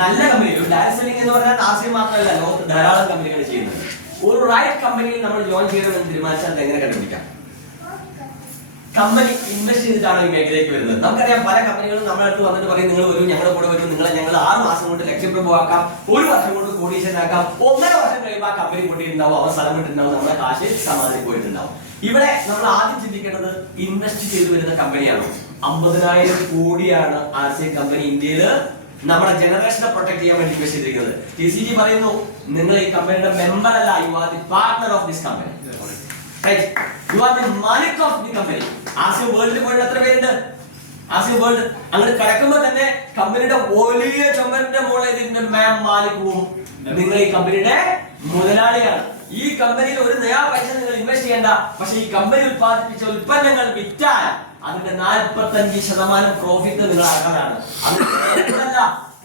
നല്ല കമ്പനി, ഒരു direct selling എന്ന് പറഞ്ഞാൽ ആർസിഎം മാത്രമല്ല, ലോകത്ത് ധാരാളം കമ്പനികൾ ചെയ്യുന്നുണ്ട്. ഒരു റൈറ്റ് കമ്പനിയിൽ നമ്മൾ ജോയിൻ ചെയ്യണമെന്ന് തീരുമാനിച്ചാൽ എങ്ങനെ കണ്ടുപിടിക്കാം? കമ്പനി ഇൻവെസ്റ്റ് ചെയ്തിട്ടാണ് ഈ മേഖലയിലേക്ക് വരുന്നത്. നമുക്കറിയാം പല കമ്പനികളും നമ്മുടെ അടുത്ത് വന്നിട്ട് പറയും നിങ്ങൾ വരും, ഞങ്ങളുടെ കൂടെ വരും, ഞങ്ങൾ 6 മാസം കൊണ്ട് ലക്ഷപ്രഭുവാക്കാം, 1 വർഷം കൊണ്ട് കോടീശ്വരനാക്കാം, 1.5 വർഷം കഴിയുമ്പോൾ ആ കമ്പനി പൊട്ടിയിട്ടുണ്ടാവും, അവൻ സ്ഥലം വിട്ടിട്ടുണ്ടാവും, നമ്മുടെ കാശ് സമാധി പോയിട്ടുണ്ടാവും. ഇവിടെ നമ്മൾ ആദ്യം ചിന്തിക്കേണ്ടത് ഇൻവെസ്റ്റ് ചെയ്തു വരുന്ന കമ്പനിയാണോ? 50,000 കോടിയാണ് ആർസിഎം കമ്പനി ഇന്ത്യയില് നമ്മുടെ ജനറേഷനെ പ്രൊട്ടക്ട് ചെയ്യാൻ വേണ്ടി ഇൻവെസ്റ്റ് ചെയ്തിരിക്കുന്നത്. TCG പറയുന്നു നിങ്ങൾ ഈ കമ്പനിയുടെ മെമ്പർ അല്ല, you are the partner of this company. Right, you are the മാലിക് ഓഫ് ദി കമ്പനി. ആർസിഎം വേൾഡിൽ പോയിട്ട് എത്ര പേരുണ്ട്? ആർസിഎം വേൾഡ് അങ്ങനെ കിടക്കുമ്പോൾ തന്നെ കമ്പനിയുടെ വലിയ ചുമരിന്റെ മുകളിൽ ഇതിന്റെ മാലിക്കും നിങ്ങൾ ഈ കമ്പനിയുടെ മുതലാളിയാണ്. ഈ കമ്പനിയിൽ ഒരു നയാ പൈസ നിങ്ങൾ ഇൻവെസ്റ്റ് ചെയ്യേണ്ട, പക്ഷെ ഈ കമ്പനി ഉത്പാദിപ്പിച്ച ഉൽപ്പന്നങ്ങൾ വിറ്റാൽ അതിന്റെ 45% പ്രോഫിറ്റ് നിങ്ങൾ ആക്കാനാണ്. അത്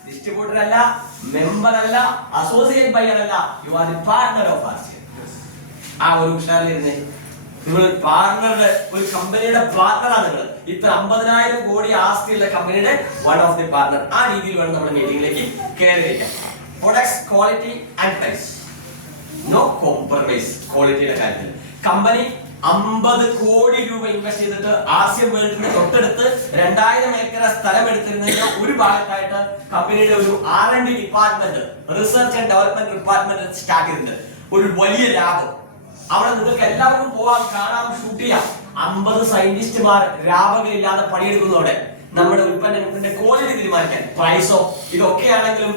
ഡിസ്ട്രിബ്യൂട്ടർ അല്ല, മെമ്പർ അല്ല, അസോസിയേറ്റ് ബയർ അല്ല, you are the partner of RCM. ആ ഒരു ഉഷാറിലിരുന്നേ, നിങ്ങൾ പാർട്ണറുടെ ഒരു കമ്പനിയുടെ പാർട്ണറാണ്. നിങ്ങൾ ഇത്ര 50,000 കോടി ആസ്തിയുള്ള കമ്പനിയുടെ വൺ ഓഫ് ദി പാർട്ണർ. ആ രീതിയിൽ വേണം നമ്മുടെ മീറ്റിംഗിലേക്ക് കയറി വയ്ക്കാം. Products quality and price, no compromise ക്വാളിറ്റിയുടെ കാര്യത്തിൽ. കമ്പനി 50 കോടി രൂപ ഇൻവെസ്റ്റ് ചെയ്തിട്ട് ആർസിഎം വേൾഡിന്റെ തൊട്ടടുത്ത് 2000 ഏക്കർ സ്ഥലം എടുത്തിരുന്നതിന്റെ ഒരു ഭാഗത്തായിട്ട് കമ്പനിയുടെ ഒരു R&D department, research and development department start ചെയ്തിട്ടുണ്ട്. ഒരു വലിയ ലാബ് അവിടെ നിങ്ങൾക്ക് എല്ലാവർക്കും പോവാം, കാണാം, ഷൂട്ട് ചെയ്യാം. 50 സയന്റിസ്റ്റുമാർ രാപകലില്ലാതെ പണിയെടുക്കുന്നതോടെ നമ്മുടെ ഉൽപ്പന്നത്തിന്റെ ക്വാളിറ്റി തീരുമാനിക്കാൻ, പ്രൈസോ ഇതൊക്കെയാണെങ്കിലും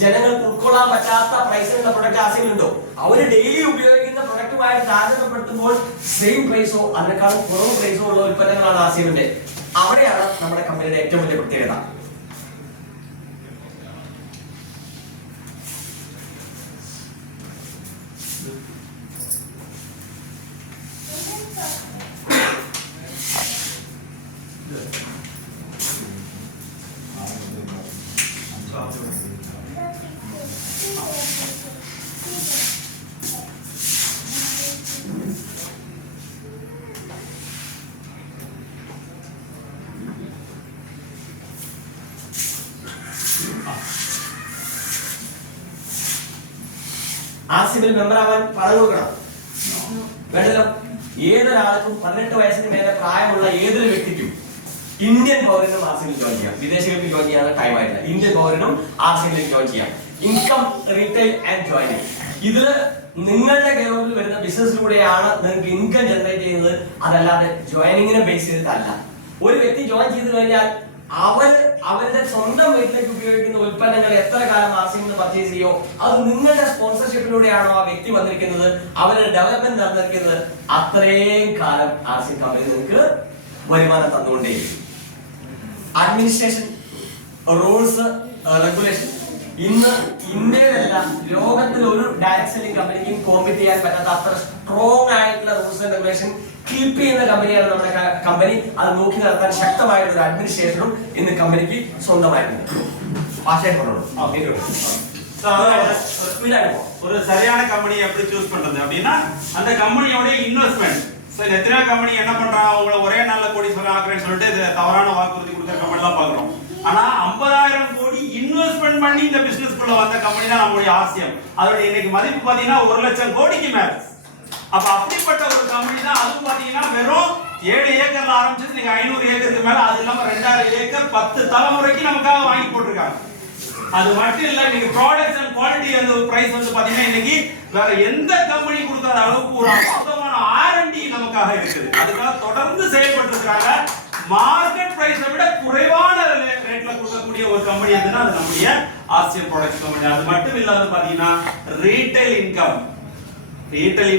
ജനങ്ങൾക്ക് ഉൾക്കൊള്ളാൻ പറ്റാത്ത പ്രൈസിലുള്ള പ്രൊഡക്റ്റ് ആർസിഎമ്മിലുണ്ടോ? അവര് ഡെയിലി ഉപയോഗിക്കുന്ന പ്രൊഡക്റ്റുമായി താരതമ്യപ്പെടുത്തുമ്പോൾ സെയിം പ്രൈസോ അതിനേക്കാളും കുറവ് പ്രൈസോ ഉള്ള ഉൽപ്പന്നങ്ങളാണ് ആർസിഎമ്മിന്റെ. അവിടെയാണ് നമ്മുടെ കമ്പനിയുടെ ഏറ്റവും വലിയ പ്രത്യേകത. ആർസിഎമ്മിൽ മെമ്പർ ആവാൻ പണം കൊടുക്കണം വേണ്ടല്ലോ. ഏതൊരാൾക്കും 18 വയസ്സിന് മേലെ പ്രായമുള്ള ഏതൊരു വ്യക്തിക്കും, ഇന്ത്യൻ പൗരനും ആർസിഎമ്മിൽ ജോയിൻ ചെയ്യാം. വിദേശികൾക്ക് ജോയിൻ ചെയ്യാൻ ടൈം ആയിട്ടില്ല. ഇന്ത്യൻ പൗരനും ആർസിഎമ്മിൽ ജോയിൻ ചെയ്യാം. Income, retail and joining. ഇതില് നിങ്ങളുടെ കയ്യിൽ വരുന്ന ബിസിനസ്സിലൂടെയാണ് നിങ്ങൾക്ക് ഇൻകം ജനറേറ്റ് ചെയ്യുന്നത്, അതല്ലാതെ ജോയിനിങ്ങിനെ ബേസ് ചെയ്തിട്ടല്ല. ഒരു വ്യക്തി ജോയിൻ ചെയ്ത് കഴിഞ്ഞാൽ അവരുടെ സ്വന്തം വീട്ടിലേക്ക് ഉപയോഗിക്കുന്ന ഉൽപ്പന്നങ്ങൾ എത്ര കാലം ആർസിഎമ്മിൽ പർച്ചേസ് ചെയ്യോ, അത് നിങ്ങളുടെ സ്പോൺസർഷിപ്പിലൂടെയാണോ ആ വ്യക്തി വന്നിരിക്കുന്നത്, അവരുടെ ഡെവലപ്മെന്റ് നടന്നിരിക്കുന്നത്, അത്രയും കാലം ആർസിഎം കമ്പനി നിങ്ങൾക്ക് വരുമാനം തന്നുകൊണ്ടേയിരിക്കും. അഡ്മിനിസ്ട്രേഷൻ, റൂൾസ്, റെഗുലേഷൻ ഇന്ന് ഇന്ത്യയിലല്ല ലോകത്തിൽ ഒരു ഡയറക്ട് സെല്ലിംഗ് കമ്പനിക്കും കോമ്പീറ്റ് ചെയ്യാൻ പറ്റാത്ത അത്ര സ്ട്രോങ് ആയിട്ടുള്ള റൂൾസ് ആൻഡ് റെഗുലേഷൻ കീപ്പ് ചെയ്യുന്ന കമ്പനിയാണ് നമ്മുടെ കമ്പനി. അത് നോക്കി നടത്താൻ ശക്തമായിട്ടുള്ള ഒരു അഡ്മിനിസ്ട്രേഷനും ഇന്ന് കമ്പനിക്ക് സ്വന്തമായിട്ടുണ്ട്. ஒரு சரியான கம்பெனியை எப்படி சூஸ் பண்றது அப்படின்னா அந்த கம்பெனியோட இன்வெஸ்ட்மெண்ட். எத்தனை கம்பெனி என்ன பண்றாங்க, அவங்கள ஒரே நாள்ல கோடீஸ்வரன் ஆக்குறேன்னு சொல்லிட்டு தவறான வாக்குறுதி கொடுக்குற கம்பெனி எல்லாம் பாக்குறோம். ஆனா 50,000 கோடி இன்வெஸ்ட்மெண்ட் பண்ணி இந்த பிசினஸ்க்குள்ள வந்த கம்பெனி தான் நம்மளுடைய ஆர்சிஎம். அதோட இன்னைக்கு மதிப்பு பாத்தீங்கன்னா 1 லட்சம் கோடிக்கு மேல. அப்ப அப்படிப்பட்ட ஒரு கம்பெனி தான். அதுவும் பாத்தீங்கன்னா வெறும் 7 ஏக்கர்ல ஆரம்பிச்சது நீங்க 500 ஏக்கருக்கு மேல, அது இல்லாம 2000 ஏக்கர் 10 தலைமுறைக்கு நமக்காக வாங்கி போட்டிருக்காங்க. அது மட்டும் இல்ல, நீங்க ப்ராடக்ட்ஸ் அண்ட் குவாலிட்டி அந்த பிரைஸ் வந்து பாத்தீங்கன்னா இன்னைக்கு வேற எந்த கம்பெனி கொடுக்காத அளவுக்கு ஒரு அற்புதமான R&D நமக்காக இருக்குது. அதுக்காக தொடர்ந்து செயல்பட்டு இருக்காங்க. மார்க்கெட் பிரைஸை விட குறைவான ரேட்ல கொடுக்கக்கூடிய ஒரு கம்பெனி எதுனா அது நம்முடைய ஆர்சிஎம் ப்ராடக்ட்ஸ் கம்பெனி. அது மட்டும் இல்லாத பாத்தீங்கன்னா ரீட்டைல்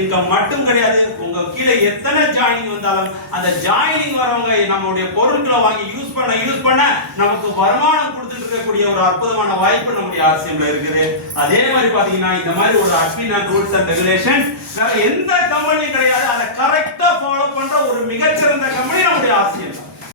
இன்கம் மட்டும் கிடையாது. உங்க கீழே எத்தனை ஜாயினிங் வந்தாலும் அந்த ஜாயினிங் வரவங்க நம்மளுடைய பொருட்களை வாங்கி யூஸ் பண்ண நமக்கு வருமானம் கொடுத்துட்டு இருக்கக்கூடிய ஒரு அற்புதமான வாய்ப்பு நம்முடைய ஆர்சிஎம்ல இருக்குது. அதே மாதிரி பாத்தீங்கன்னா இந்த மாதிரி ஒரு admin and rules and regulations எந்த கம்பெனியும் கிடையாது. அதை கரெக்டா ஃபாலோ பண்ற ஒரு மிகச்சிறந்த கம்பெனி நம்முடைய ஆர்சிஎம்.